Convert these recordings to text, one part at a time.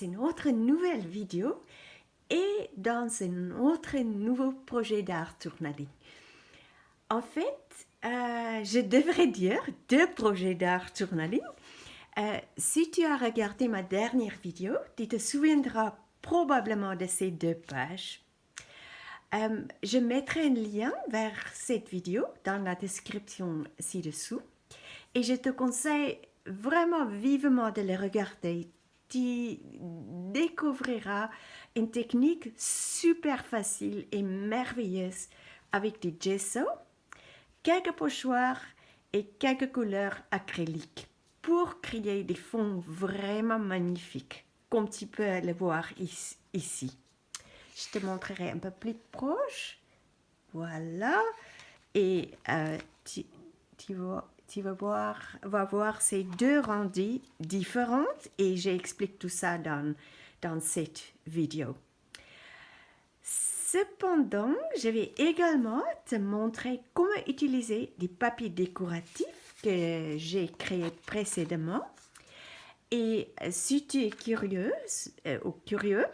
une autre nouvelle vidéo et dans un autre nouveau projet d'art journaling. En fait, je devrais dire deux projets d'art journaling. Si tu as regardé ma dernière vidéo, tu te souviendras probablement de ces deux pages. Je mettrai un lien vers cette vidéo dans la description ci-dessous et je te conseille vraiment vivement de le regarder. Tu découvriras une technique super facile et merveilleuse avec du gesso, quelques pochoirs et quelques couleurs acryliques pour créer des fonds vraiment magnifiques, comme tu peux le voir ici. Je te montrerai un peu plus proche. Voilà. Et tu vas voir ces deux rendus différentes et j'explique tout ça dans cette vidéo. Cependant, je vais également te montrer comment utiliser des papiers décoratifs que j'ai créés précédemment. Et si tu es curieuse ou curieux,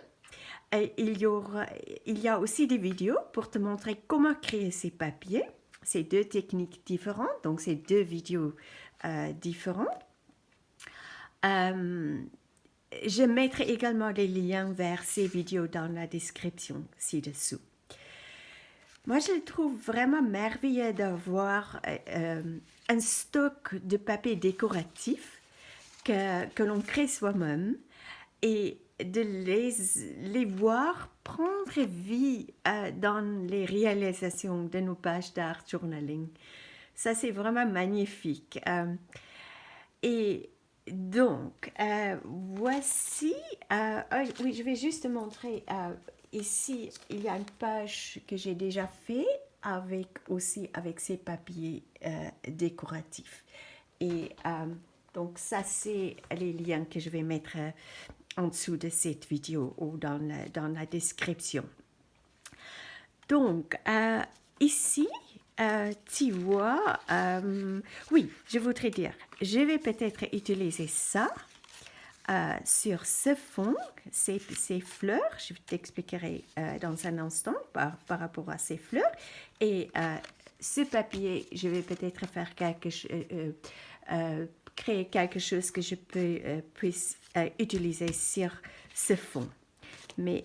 il y a aussi des vidéos pour te montrer comment créer ces papiers. C'est deux techniques différentes, donc c'est deux vidéos différentes. Je mettrai également les liens vers ces vidéos dans la description ci-dessous. Moi, je le trouve vraiment merveilleux d'avoir un stock de papier décoratif que l'on crée soi-même et de les voir prendre vie dans les réalisations de nos pages d'art journaling. Ça, c'est vraiment magnifique. Et donc, voici... oui, je vais juste te montrer. Ici, il y a une page que j'ai déjà faite avec ces papiers décoratifs. Et donc, ça, c'est les liens que je vais mettre en dessous de cette vidéo ou dans la description. Donc, ici, tu vois, oui, je voudrais dire, je vais peut-être utiliser ça sur ce fond, ces fleurs. Je t'expliquerai dans un instant par rapport à ces fleurs. Et ce papier, je vais peut-être faire créer quelque chose que je puisse utiliser sur ce fond. Mais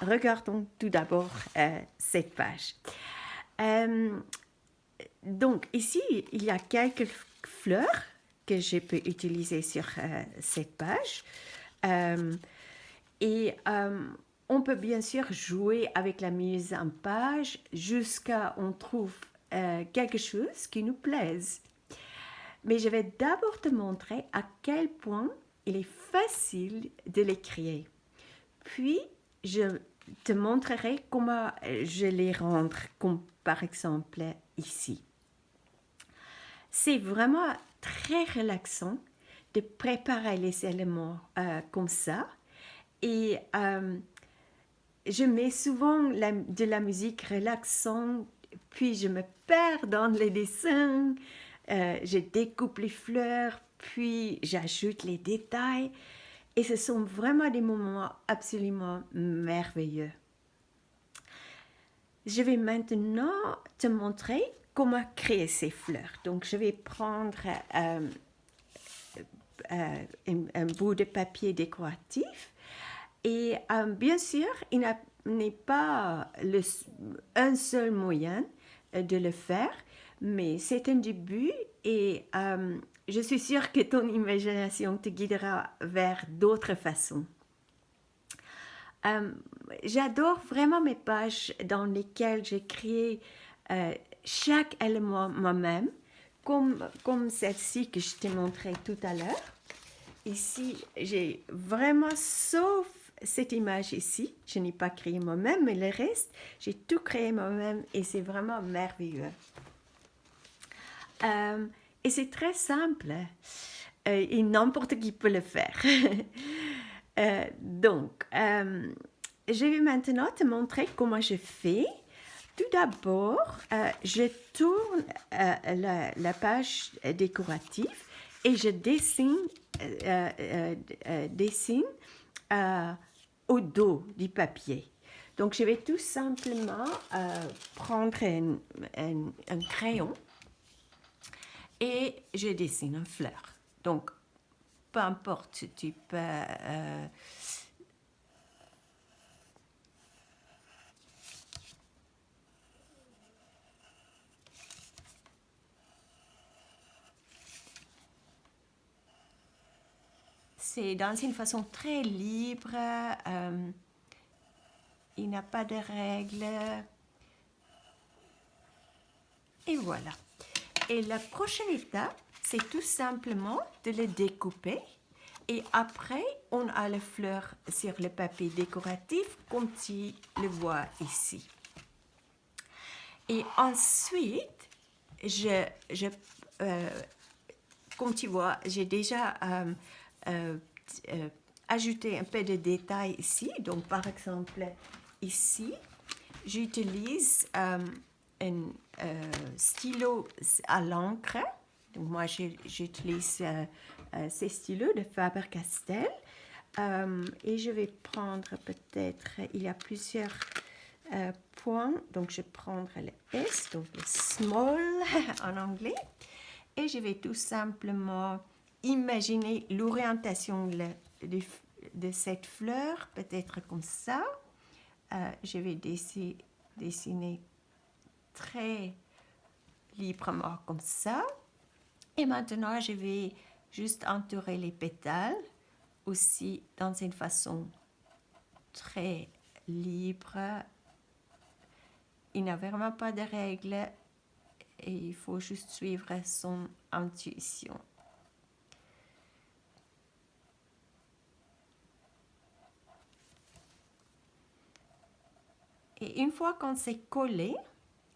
regardons tout d'abord cette page. Donc ici, il y a quelques fleurs que je peux utiliser sur cette page. Et on peut bien sûr jouer avec la mise en page jusqu'à on trouve quelque chose qui nous plaise. Mais je vais d'abord te montrer à quel point il est facile de les créer. Puis, je te montrerai comment je les rendre, comme par exemple ici. C'est vraiment très relaxant de préparer les éléments comme ça. Et je mets souvent de la musique relaxante, puis je me perds dans les dessins. Je découpe les fleurs, puis j'ajoute les détails. Et ce sont vraiment des moments absolument merveilleux. Je vais maintenant te montrer comment créer ces fleurs. Donc, je vais prendre un bout de papier décoratif. Et bien sûr, il n'est pas un seul moyen de le faire, mais c'est un début et je suis sûre que ton imagination te guidera vers d'autres façons. J'adore vraiment mes pages dans lesquelles j'ai créé chaque élément moi-même, comme celle-ci que je t'ai montrée tout à l'heure. Ici, j'ai vraiment, sauf cette image ici, je n'ai pas créé moi-même, mais le reste, j'ai tout créé moi-même et c'est vraiment merveilleux. Et c'est très simple et n'importe qui peut le faire. Donc, je vais maintenant te montrer comment je fais. Tout d'abord, je tourne la page décorative et je dessine au dos du papier. Donc, je vais tout simplement prendre un crayon et je dessine une fleur. Donc, peu importe, tu peux... c'est dans une façon très libre, il n'y a pas de règles. Et voilà. Et la prochaine étape, c'est tout simplement de le découper. Et après, on a les fleurs sur le papier décoratif, comme tu le vois ici. Et ensuite, comme tu vois, j'ai déjà ajouté un peu de détails ici. Donc, par exemple, ici, j'utilise un stylo à l'encre. Donc, moi, j'utilise ces stylos de Faber-Castell. Et je vais prendre peut-être, il y a plusieurs points. Donc, je prendrai le S, donc le small en anglais. Et je vais tout simplement imaginer l'orientation de cette fleur, peut-être comme ça. Je vais dessiner très librement comme ça. Et maintenant, je vais juste entourer les pétales aussi dans une façon très libre. Il n'y a vraiment pas de règles et il faut juste suivre son intuition. Et une fois qu'on s'est collé,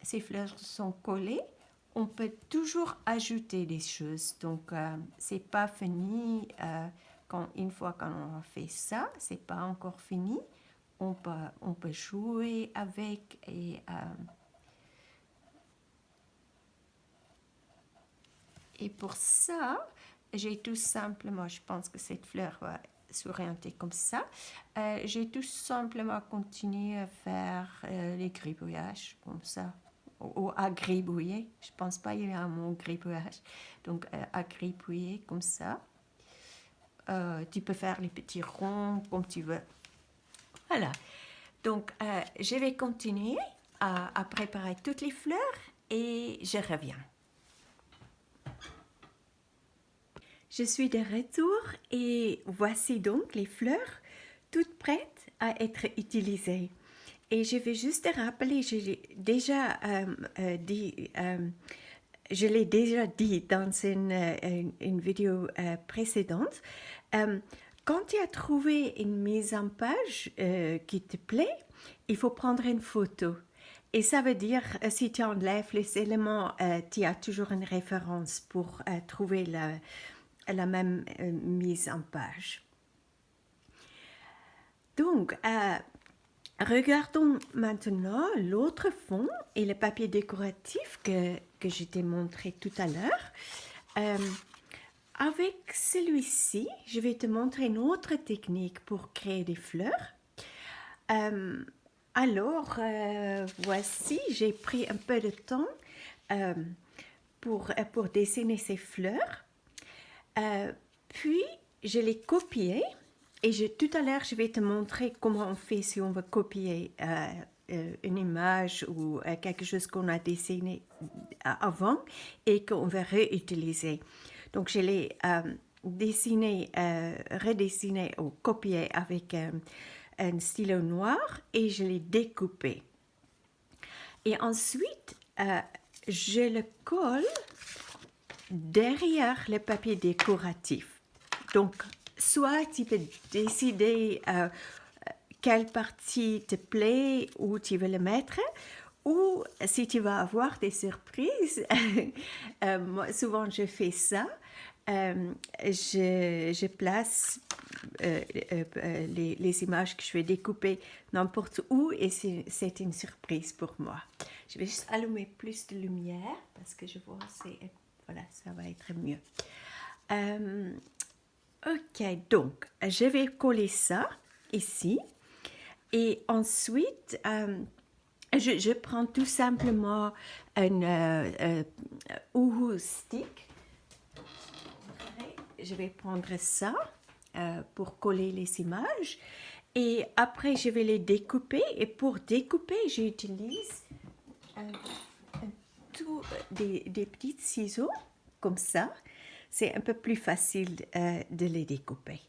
ces fleurs sont collées, on peut toujours ajouter des choses. Donc, c'est pas fini. Une fois qu'on a fait ça, c'est pas encore fini. On peut jouer avec et pour ça, j'ai tout simplement, je pense que cette fleur va s'orienter comme ça. J'ai tout simplement continué à faire les gribouillages comme ça. Ou à gribouiller. Je ne pense pas qu'il y a un mot gribouillage. Donc, à gribouiller comme ça. Tu peux faire les petits ronds comme tu veux. Voilà. Donc, je vais continuer à préparer toutes les fleurs et je reviens. Je suis de retour et voici donc les fleurs toutes prêtes à être utilisées. Et je vais juste te rappeler, je l'ai déjà dit dans une vidéo précédente, quand tu as trouvé une mise en page qui te plaît, il faut prendre une photo. Et ça veut dire, si tu enlèves les éléments, tu as toujours une référence pour trouver la même mise en page. Donc, regardons maintenant l'autre fond et le papier décoratif que je t'ai montré tout à l'heure. Avec celui-ci, je vais te montrer une autre technique pour créer des fleurs. Alors, voici, j'ai pris un peu de temps pour dessiner ces fleurs. Puis, je l'ai copié et tout à l'heure, je vais te montrer comment on fait si on veut copier une image ou quelque chose qu'on a dessiné avant et qu'on veut réutiliser. Donc, je l'ai dessiné, redessiné ou copié avec un stylo noir et je l'ai découpé. Et ensuite, je le colle derrière le papier décoratif. Donc, soit tu peux décider quelle partie te plaît, où tu veux le mettre, ou si tu vas avoir des surprises, moi, souvent je fais ça, je place les images que je vais découper n'importe où et c'est une surprise pour moi. Je vais juste allumer plus de lumière parce que je vois, voilà, ça va être mieux. Ok, donc je vais coller ça ici. Et ensuite, je prends tout simplement un uhu stick. Je vais prendre ça pour coller les images. Et après, je vais les découper. Et pour découper, j'utilise des petits ciseaux comme ça. C'est un peu plus facile de les découper.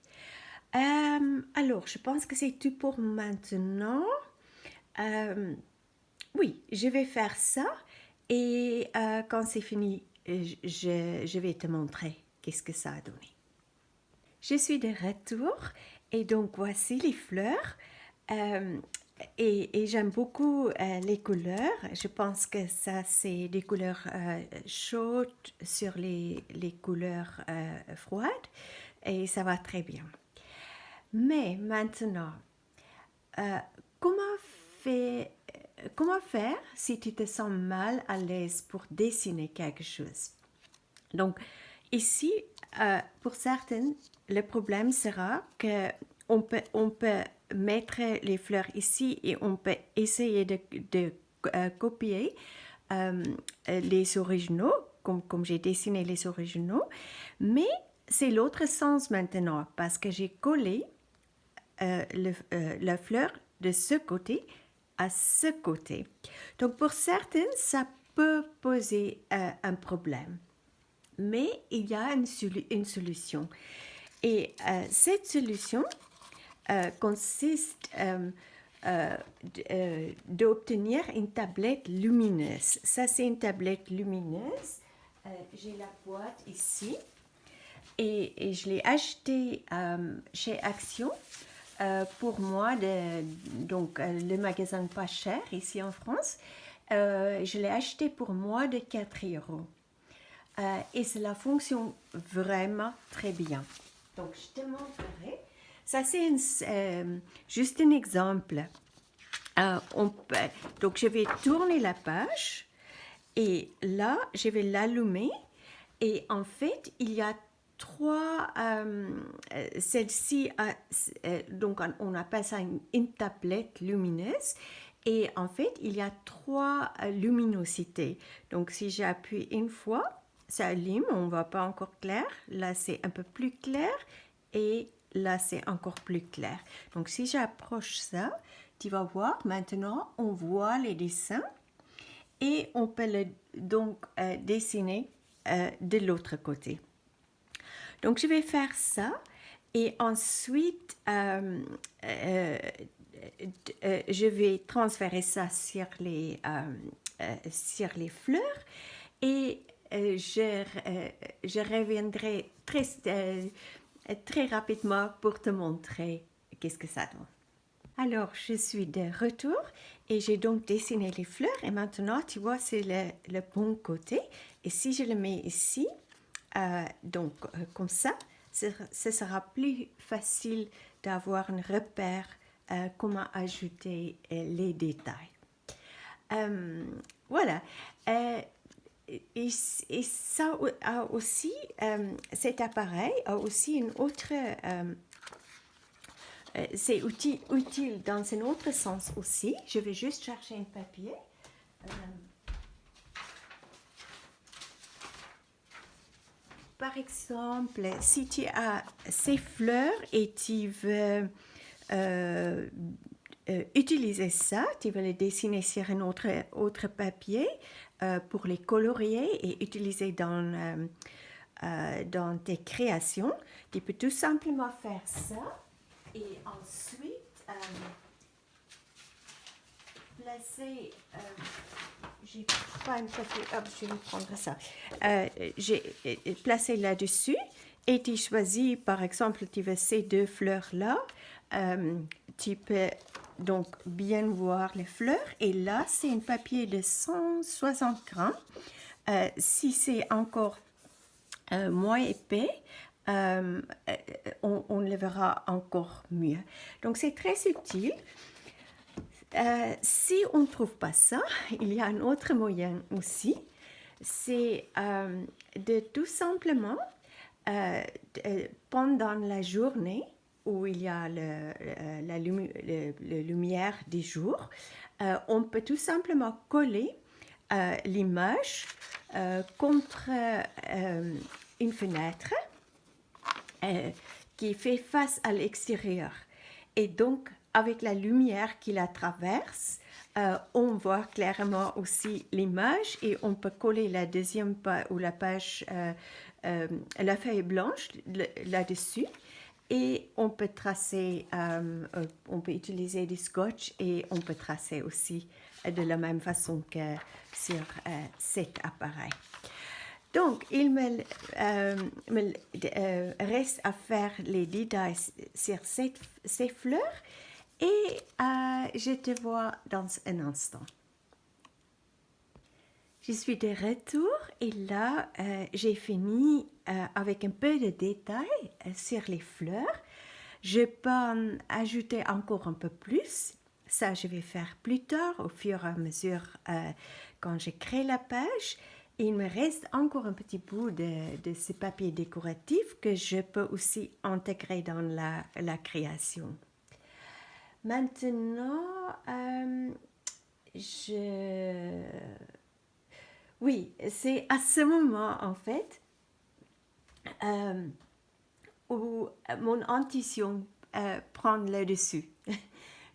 Alors, je pense que c'est tout pour maintenant. Oui, je vais faire ça. Et quand c'est fini, je vais te montrer qu'est-ce que ça a donné. Je suis de retour et donc voici les fleurs. Et j'aime beaucoup les couleurs. Je pense que ça, c'est des couleurs chaudes sur les couleurs froides et ça va très bien. Mais maintenant, comment faire si tu te sens mal à l'aise pour dessiner quelque chose? Donc, ici, pour certaines, le problème sera qu'on peut mettre les fleurs ici et on peut essayer de copier les originaux, comme j'ai dessiné les originaux, mais c'est l'autre sens maintenant, parce que j'ai collé la fleur de ce côté à ce côté. Donc, pour certaines, ça peut poser un problème. Mais il y a une solution. Et cette solution consiste d'obtenir une tablette lumineuse. Ça, c'est une tablette lumineuse. J'ai la boîte ici. Et je l'ai achetée chez Action. Pour moi, donc le magasin pas cher ici en France. Je l'ai acheté pour moi de 4 euros. Et cela fonctionne vraiment très bien. Donc, je te montrerai. Ça, c'est juste un exemple. Donc, je vais tourner la page et là, je vais l'allumer. Et en fait, il y a trois... celle-ci, donc on appelle ça une tablette lumineuse. Et en fait, il y a 3 luminosités. Donc, si j'appuie une fois, ça allume, on ne voit pas encore clair. Là, c'est un peu plus clair et là, c'est encore plus clair. Donc, si j'approche ça, tu vas voir, maintenant, on voit les dessins et on peut donc dessiner de l'autre côté. Donc, je vais faire ça et ensuite, je vais transférer ça sur les fleurs et je reviendrai très rapidement pour te montrer qu'est-ce que ça donne. Alors, je suis de retour et j'ai donc dessiné les fleurs et maintenant, tu vois, c'est le bon côté. Et si je le mets ici, donc comme ça, ce sera plus facile d'avoir un repère comment ajouter les détails. Voilà. Et ça a aussi, cet appareil a aussi une autre, c'est utile dans un autre sens aussi. Je vais juste chercher un papier. Par exemple, si tu as ces fleurs et tu veux utiliser ça, tu veux les dessiner sur un autre papier pour les colorier et utiliser dans tes créations, tu peux tout simplement faire ça et ensuite placer, j'ai pas un papier, je vais prendre ça, j'ai placé là-dessus et tu choisis par exemple, tu veux ces 2 fleurs là, tu peux donc bien voir les fleurs et là c'est un papier de 160 grammes. Si c'est encore moins épais, on le verra encore mieux. Donc c'est très subtil. Si on ne trouve pas ça, il y a un autre moyen aussi, c'est de tout simplement pendant la journée où il y a la lumière du jour, on peut tout simplement coller l'image contre une fenêtre qui fait face à l'extérieur. Et donc, avec la lumière qui la traverse, on voit clairement aussi l'image et on peut coller la deuxième page ou la page, la feuille blanche là-dessus. Et on peut tracer, on peut utiliser du scotch et on peut tracer aussi de la même façon que sur cet appareil. Donc, il me reste à faire les détails sur ces fleurs et je te vois dans un instant. Je suis de retour et là, j'ai fini avec un peu de détails sur les fleurs. Je peux en ajouter encore un peu plus. Ça, je vais faire plus tard, au fur et à mesure, quand je crée la page. Et il me reste encore un petit bout de ce papier décoratif que je peux aussi intégrer dans la création. Maintenant, oui, c'est à ce moment, en fait, où mon intuition prend le dessus.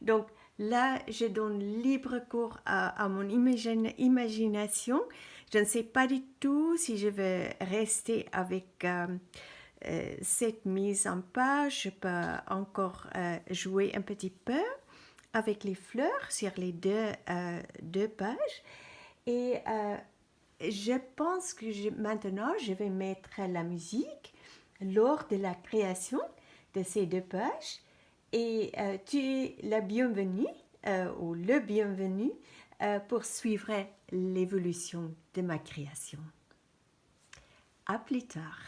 Donc là, je donne libre cours à mon imagination. Je ne sais pas du tout si je vais rester avec cette mise en page. Je peux encore jouer un petit peu avec les fleurs sur les deux pages. Et je pense que maintenant, je vais mettre la musique lors de la création de ces deux pages. Et tu es la bienvenue ou le bienvenu pour suivre l'évolution de ma création. À plus tard.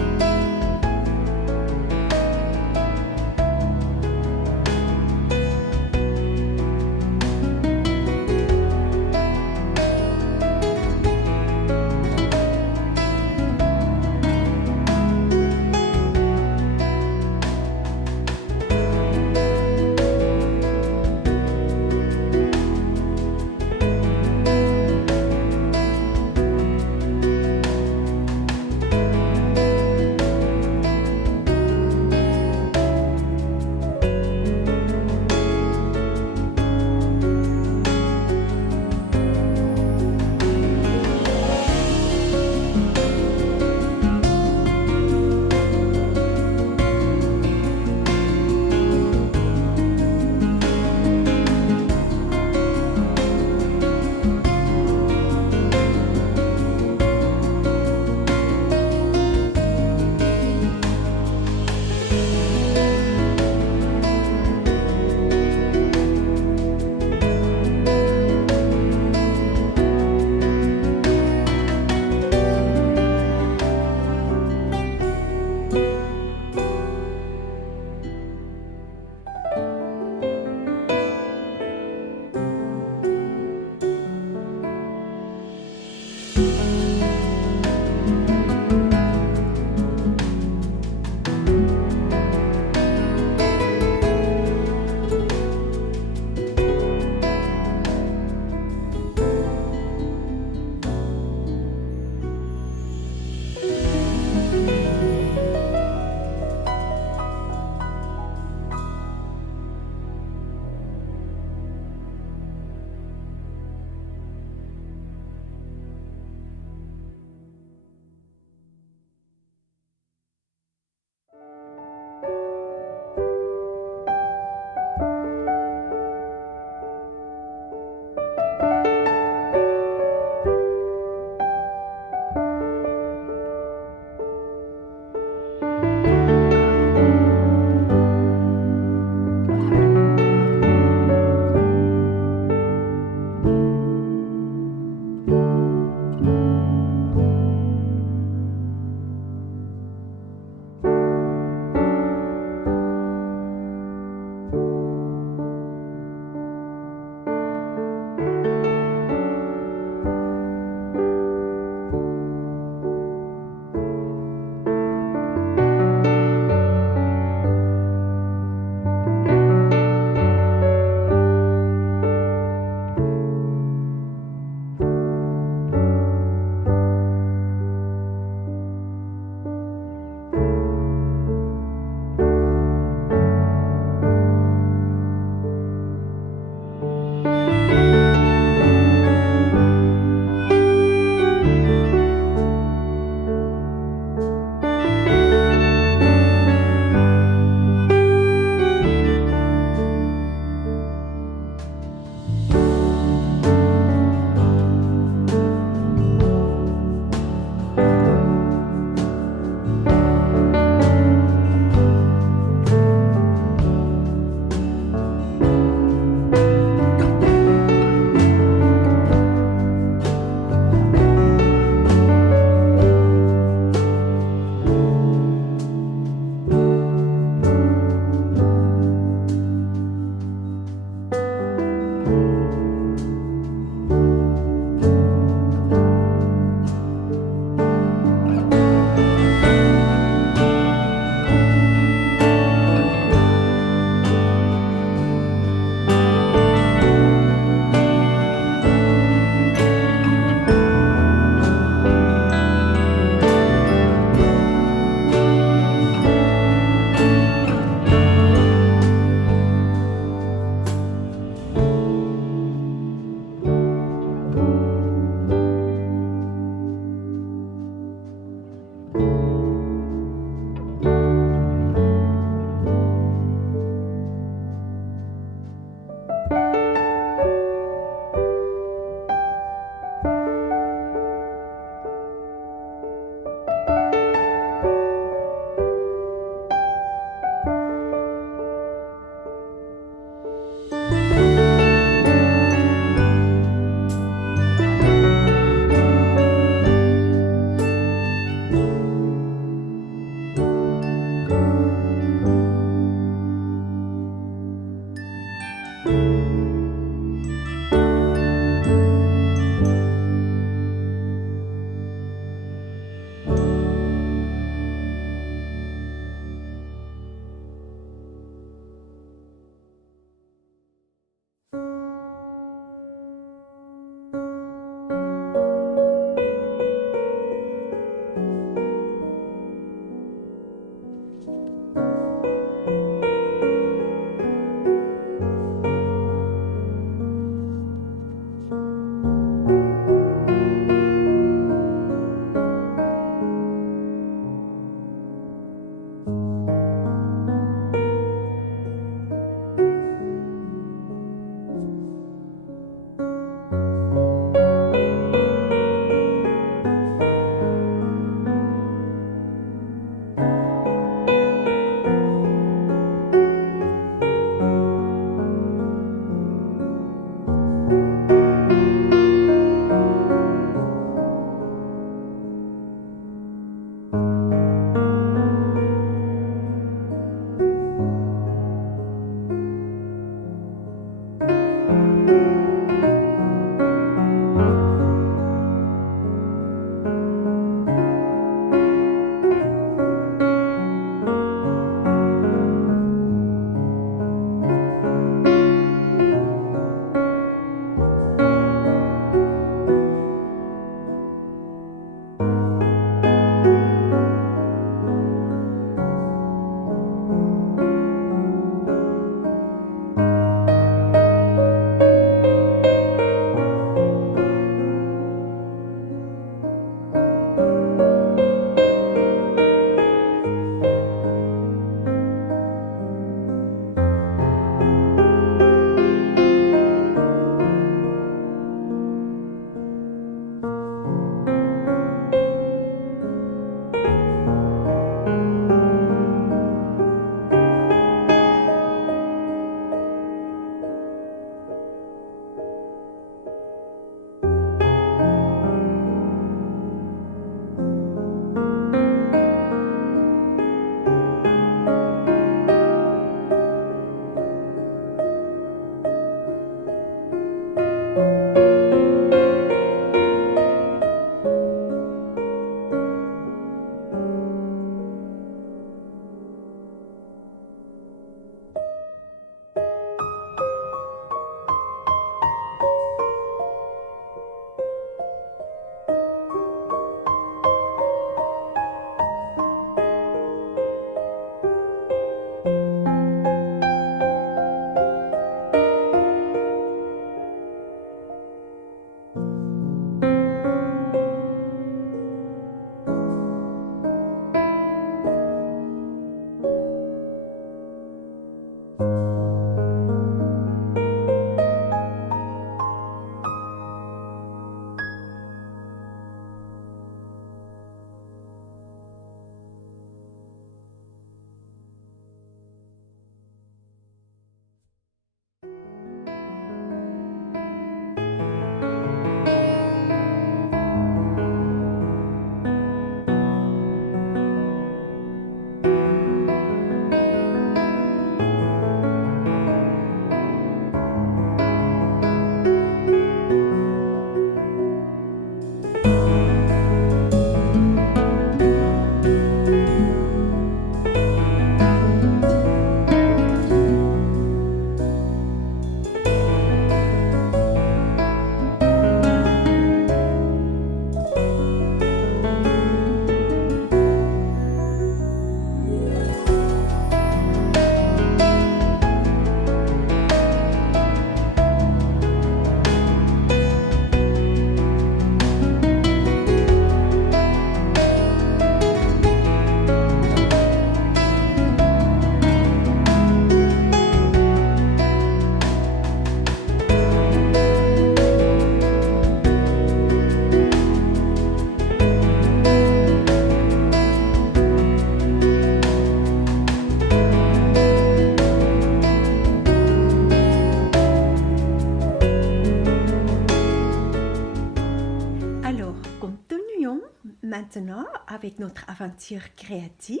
maintenant avec notre aventure créative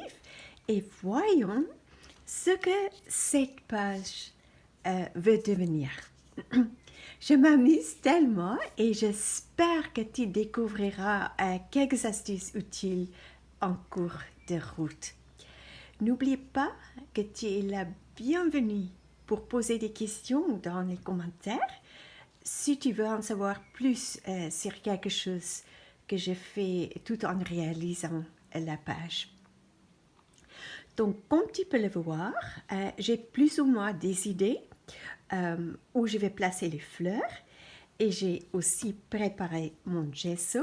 et voyons ce que cette page veut devenir. Je m'amuse tellement et j'espère que tu découvriras quelques astuces utiles en cours de route. N'oublie pas que tu es la bienvenue pour poser des questions dans les commentaires si tu veux en savoir plus sur quelque chose que je fais tout en réalisant la page. Donc, comme tu peux le voir, j'ai plus ou moins des idées où je vais placer les fleurs et j'ai aussi préparé mon gesso.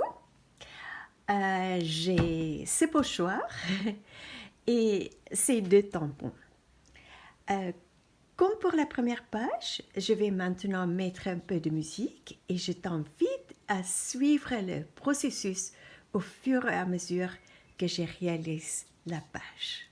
J'ai ce pochoir et ces 2 tampons. Comme pour la première page, je vais maintenant mettre un peu de musique et je t'invite à suivre le processus au fur et à mesure que je réalise la page.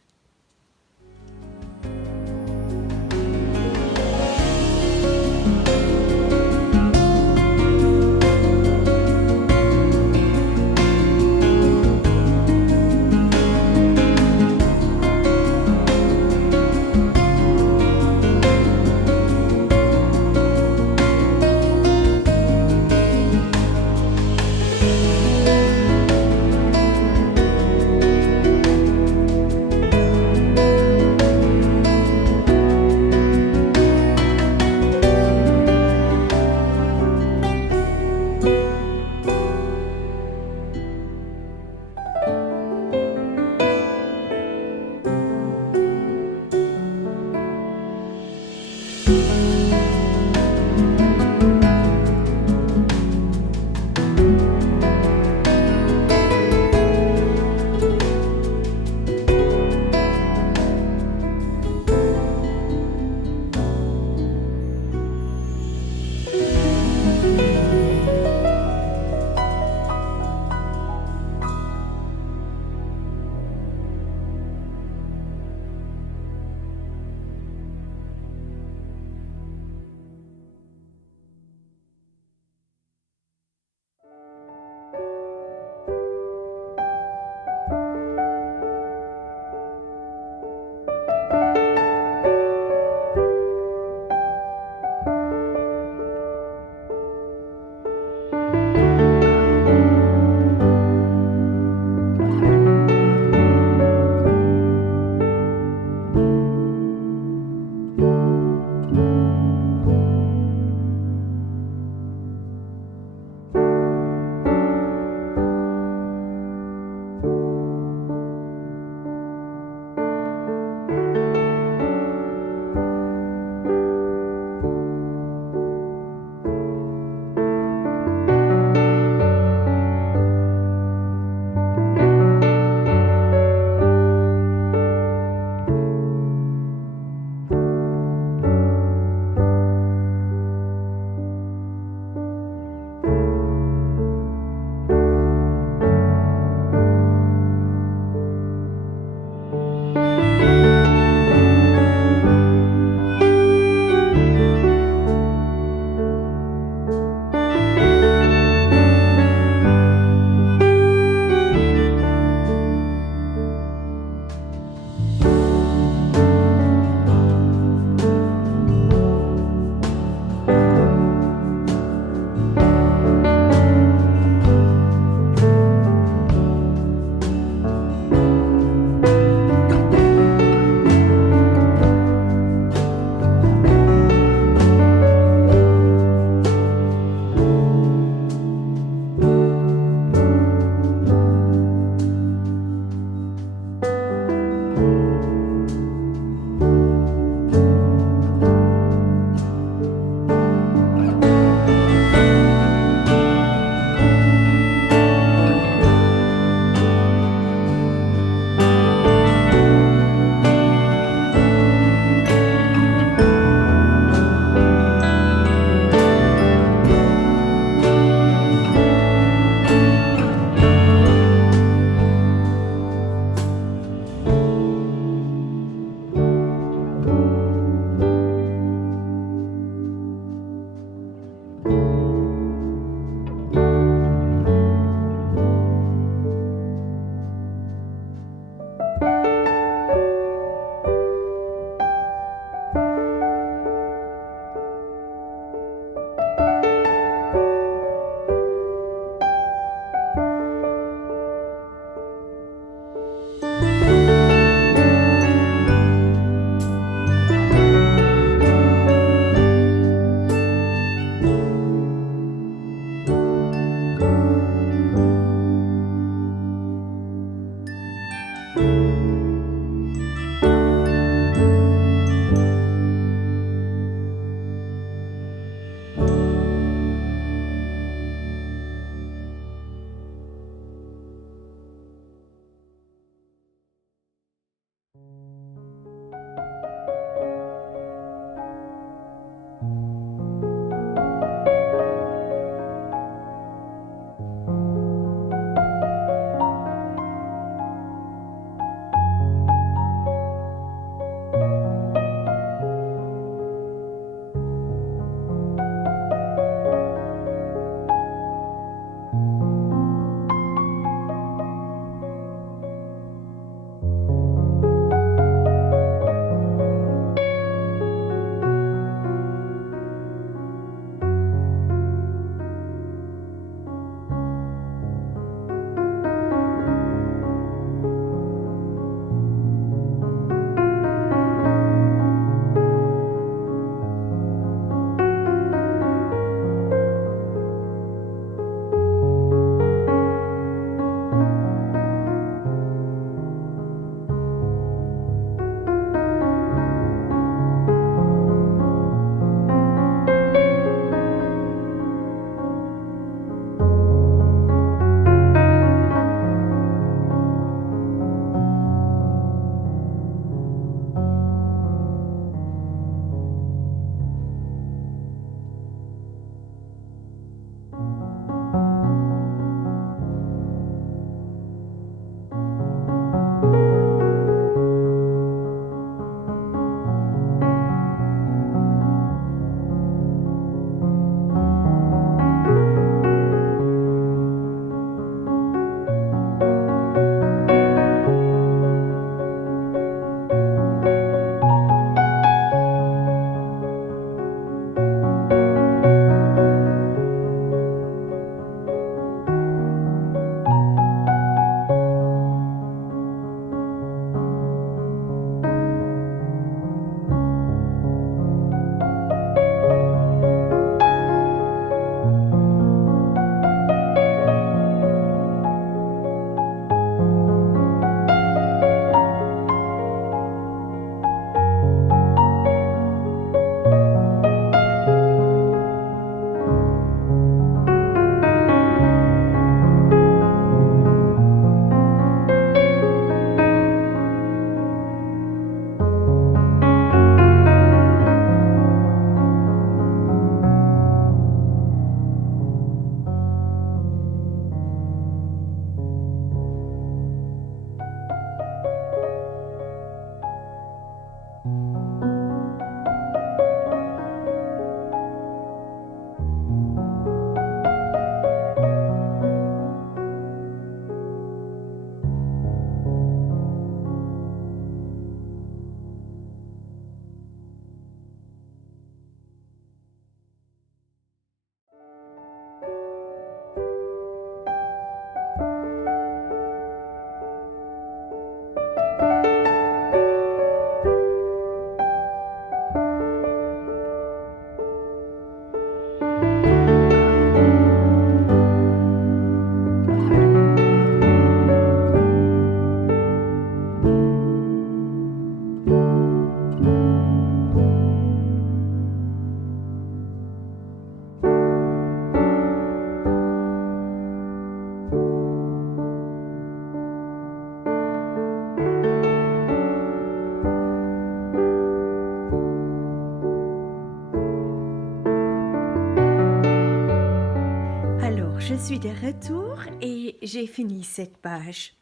je suis de retour et j'ai fini cette page.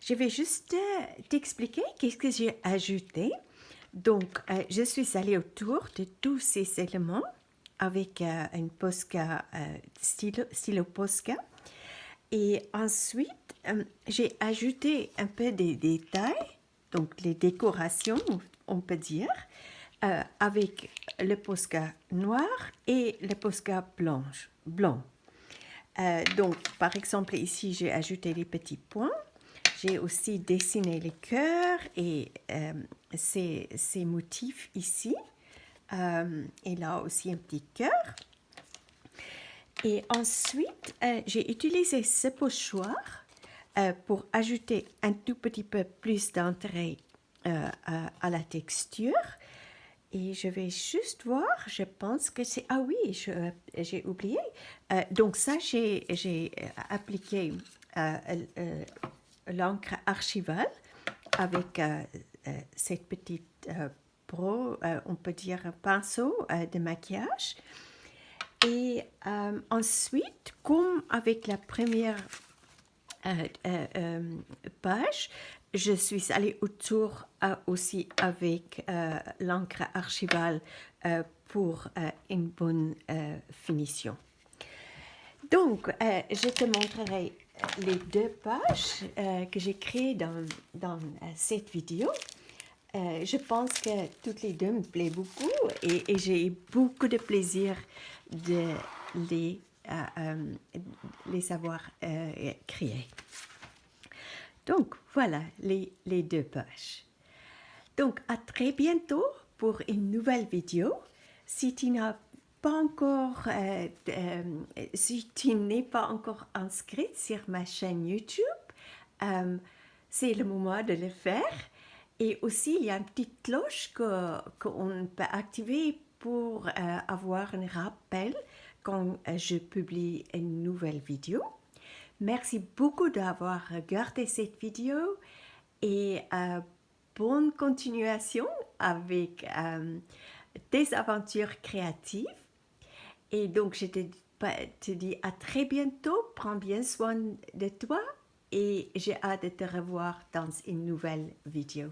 Je vais juste t'expliquer qu'est-ce que j'ai ajouté. Donc, je suis allée autour de tous ces éléments avec un Posca, stylo Posca. Et ensuite, j'ai ajouté un peu des détails, donc les décorations, on peut dire, avec le Posca noir et le Posca blanc. Donc, par exemple, ici, j'ai ajouté les petits points. J'ai aussi dessiné les cœurs et ces motifs ici. Et là aussi un petit cœur. Et ensuite, j'ai utilisé ce pochoir pour ajouter un tout petit peu plus d'intérêt à la texture. Et je vais juste voir, je pense que c'est... Ah oui, j'ai oublié. Donc ça, j'ai appliqué l'encre archivale avec cette petite on peut dire un pinceau de maquillage. Et ensuite, comme avec la première page, je suis allée autour aussi avec l'encre archivale pour une bonne finition. Donc, je te montrerai les deux pages que j'ai créées dans cette vidéo. Je pense que toutes les deux me plaisent beaucoup et j'ai eu beaucoup de plaisir de les avoir créées. Donc, voilà les deux pages. Donc, à très bientôt pour une nouvelle vidéo. Si tu n'as pas encore, si tu n'es pas encore inscrite sur ma chaîne YouTube, c'est le moment de le faire. Et aussi, il y a une petite cloche qu'on peut activer pour avoir un rappel quand je publie une nouvelle vidéo. Merci beaucoup d'avoir regardé cette vidéo et bonne continuation avec tes aventures créatives. Et donc, je te dis à très bientôt. Prends bien soin de toi et j'ai hâte de te revoir dans une nouvelle vidéo.